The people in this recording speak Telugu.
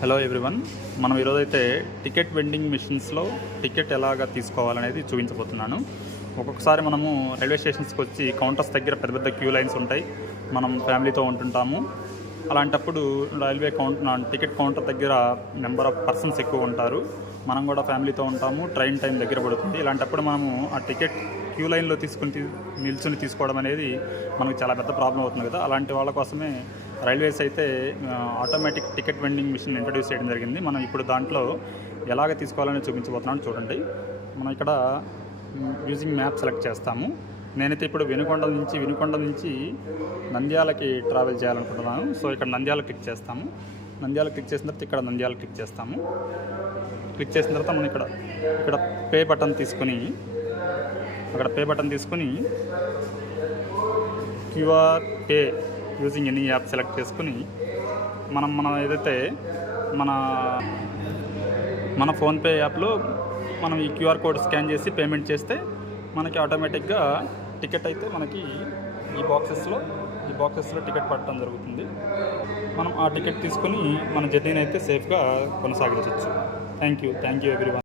హలో ఎవ్రీవన్ మనం ఈరోజైతే టికెట్ వెండింగ్ మిషన్స్లో టికెట్ ఎలాగ తీసుకోవాలనేది చూపించబోతున్నాను. ఒక్కొక్కసారి మనము రైల్వే స్టేషన్స్కి వచ్చి కౌంటర్స్ దగ్గర పెద్ద పెద్ద క్యూ లైన్స్ ఉంటాయి. మనం ఫ్యామిలీతో ఉంటుంటాము. అలాంటప్పుడు రైల్వే కౌంట్ టికెట్ కౌంటర్ దగ్గర నెంబర్ ఆఫ్ పర్సన్స్ ఎక్కువ ఉంటారు. మనం కూడా ఫ్యామిలీతో ఉంటాము. ట్రైన్ టైం దగ్గర పడుతుంది. ఇలాంటప్పుడు మనము ఆ టికెట్ క్యూ లైన్లో తీసుకుని నిల్చుని తీసుకోవడం అనేది మనకు చాలా పెద్ద ప్రాబ్లం అవుతుంది కదా. అలాంటి వాళ్ళ కోసమే రైల్వేస్ అయితే automatic ticket vending machine introduce చేయడం జరిగింది. మనం ఇప్పుడు దాంట్లో ఎలాగ తీసుకోవాలని చూపించబోతున్నాను చూడండి. మనం ఇక్కడ యూజింగ్ మ్యాప్ సెలెక్ట్ చేస్తాము. నేనైతే ఇప్పుడు వినుకొండ నుంచి వినుకొండ నుంచి నంద్యాలకి ట్రావెల్ చేయాలనుకుంటున్నాను. సో ఇక్కడ నంద్యాల క్లిక్ చేస్తాము. నంద్యాల క్లిక్ చేసిన తర్వాత ఇక్కడ నంద్యాల క్లిక్ చేస్తాము. క్లిక్ చేసిన తర్వాత మనం ఇక్కడ ఇక్కడ పే బటన్ తీసుకొని అక్కడ పే బటన్ తీసుకొని QR pay using any app select చేసుకుని మనం మనం ఏదైతే మన మన ఫోన్పే యాప్లో మనం ఈ క్యూఆర్ కోడ్ స్కాన్ చేసి పేమెంట్ చేస్తే మనకి ఆటోమేటిక్గా టికెట్ అయితే మనకి ఈ బాక్సెస్లో ఈ బాక్సెస్లో టికెట్ పట్టడం జరుగుతుంది. మనం ఆ టికెట్ తీసుకొని మన జర్నీని అయితే సేఫ్గా కొనసాగించవచ్చు. Thank you thank you everyone